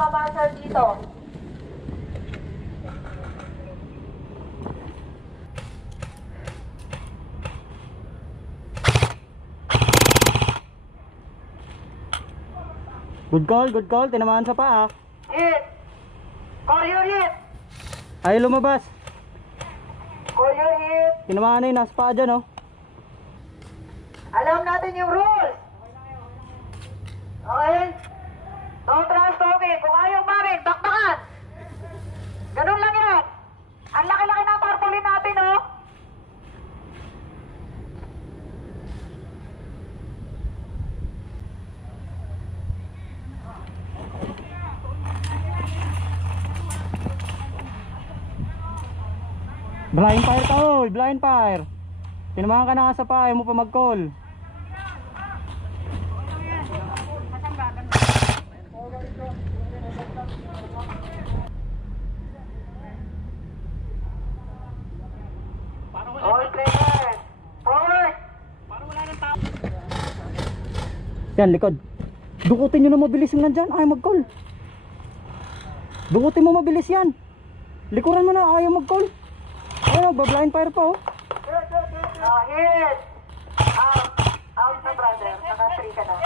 nagmamaster dito. Good call. Tinamaan sa paa. Hit! Courier hit! Ay, lumabas. Courier hit! Tinamaan na yun, nasa paa dyan, oh. Alam natin yung rules! Okay? No trash talking. Kung ayaw mamin, bakbakan! Ganun lang yan! Ang laki-laki ng tarpaulin natin, oh! Blind fire ka, oy. Blind fire. Tinamaan ka na nga sa paa, ayaw mo pa mag-call. All players! Forward! Yan, likod. Dukutin nyo na mabilis yung nandyan, ayaw mag-call. Dukutin mo mabilis yan. Likuran mo na, ayaw mag-call. Ayun, blind fire pa, oh. Hit! Out na brother. Naka-3 ka na.